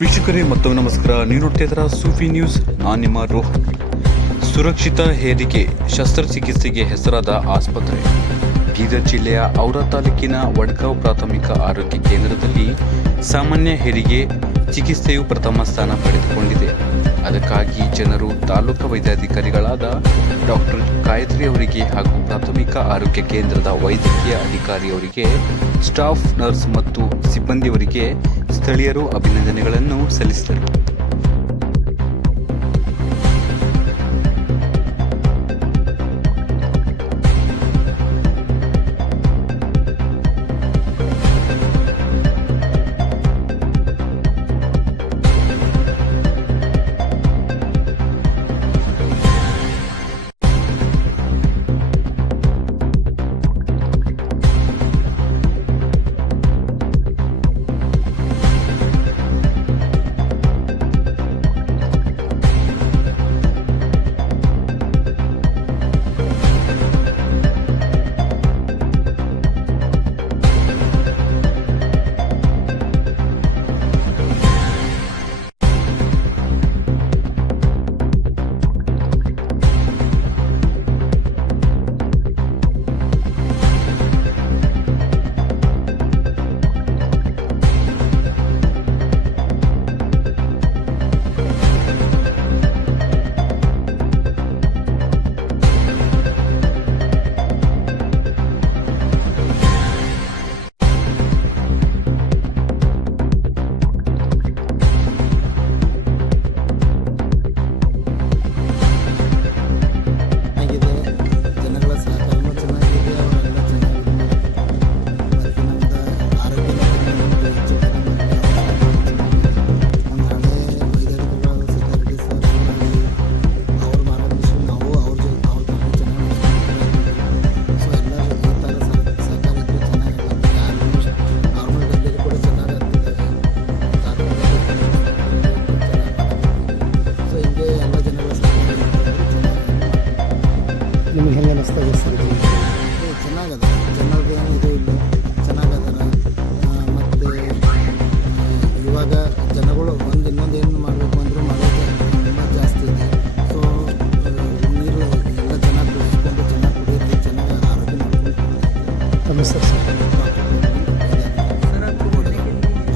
ವೀಕ್ಷಕರೇ ಮತ್ತೊಮ್ಮೆ ನಮಸ್ಕಾರ. ನೀವು ನೋಡ್ತಾ ಇದ್ದೀರಾ ಸೂಫಿ ನ್ಯೂಸ್. ನಾನು ನಿಮ್ಮ ರೋಹನ್. ಸುರಕ್ಷಿತ ಹೆರಿಗೆ ಶಸ್ತ್ರಚಿಕಿತ್ಸೆಗೆ ಹೆಸರಾದ ಆಸ್ಪತ್ರೆ. ಬೀದರ್ ಜಿಲ್ಲೆಯ ಔರಾ ತಾಲೂಕಿನ ವಡ್ಗಾಂವ್ ಪ್ರಾಥಮಿಕ ಆರೋಗ್ಯ ಕೇಂದ್ರದಲ್ಲಿ ಸಾಮಾನ್ಯ ಹೆರಿಗೆ ಚಿಕಿತ್ಸೆಯು ಪ್ರಥಮ ಸ್ಥಾನ ಪಡೆದುಕೊಂಡಿದೆ. ಅದಕ್ಕಾಗಿ ಜನರು ತಾಲೂಕು ವೈದ್ಯಾಧಿಕಾರಿಗಳಾದ ಡಾಕ್ಟರ್ ಗಾಯತ್ರಿ ಅವರಿಗೆ ಹಾಗೂ ಪ್ರಾಥಮಿಕ ಆರೋಗ್ಯ ಕೇಂದ್ರದ ವೈದ್ಯಕೀಯ ಅಧಿಕಾರಿಯವರಿಗೆ, ಸ್ಟಾಫ್ ನರ್ಸ್ ಮತ್ತು ಸಿಬ್ಬಂದಿಯವರಿಗೆ ಸ್ಥಳೀಯರು ಅಭಿನಂದನೆಗಳನ್ನು ಸಲ್ಲಿಸಿದರು.